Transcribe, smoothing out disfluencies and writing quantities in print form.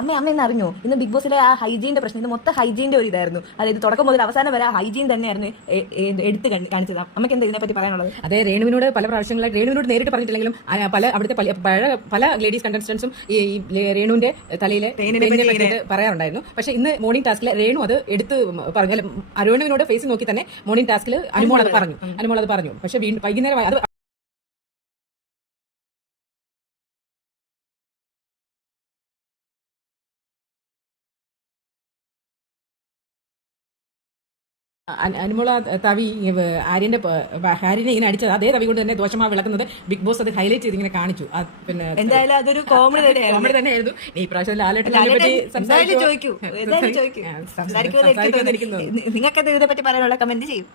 അമ്മ ഇന്ന് അറിഞ്ഞോ, ഇന്ന് ബിഗ് ബോസിലെ ആ ഹൈജീന്റെ പ്രശ്നം, ഇത് മൊത്തം ഹൈജീന്റെ ഒരു ഇതായിരുന്നു. അതായത് തുടക്കം മുതൽ അവസാനം വരെ ആ ഹൈജീൻ തന്നെയായിരുന്നു എടുത്ത് കാണിച്ചത്. അമ്മയ്ക്ക് എന്താ ഇതിനെപ്പറ്റി പറയാനുള്ളത്? അതെ, രേണുവിനോട് പല പ്രാവശ്യങ്ങളായി രേണുവിനോട് നേരിട്ട് പറഞ്ഞിട്ടില്ലെങ്കിലും അവിടുത്തെ പല ലേഡീസ് കണ്ടസ്റ്റൻസും ഈ രേണുവിന്റെ തലയിലെ പറയാറുണ്ടായിരുന്നു. പക്ഷെ ഇന്ന് മോർണിംഗ് ടാസ്കിൽ രേണു അത് എടുത്ത് പറഞ്ഞു. രേണുവിനോട് ഫേസ് നോക്കി തന്നെ മോർണിംഗ് ടാസ്കിൽ അനുമോൾ അത് പറഞ്ഞു. പക്ഷെ വൈകുന്നേരം അത് അനുമോള തവി ഹാരിനെ ഇങ്ങനെ അടിച്ചത് അതേ തവി കൊണ്ട് തന്നെ ദോഷമാ വിളക്കുന്നത് ബിഗ് ബോസ് അത് ഹൈലൈറ്റ് ചെയ്ത് ഇങ്ങനെ കാണിച്ചു. പിന്നെ എന്തായാലും അതൊരു കോമഡി തന്നെയായിരുന്നു. ഈ പ്രാവശ്യം നിങ്ങൾക്ക് ഇതിനെ പറ്റി പറയാനുള്ള കമന്റ് ചെയ്യും.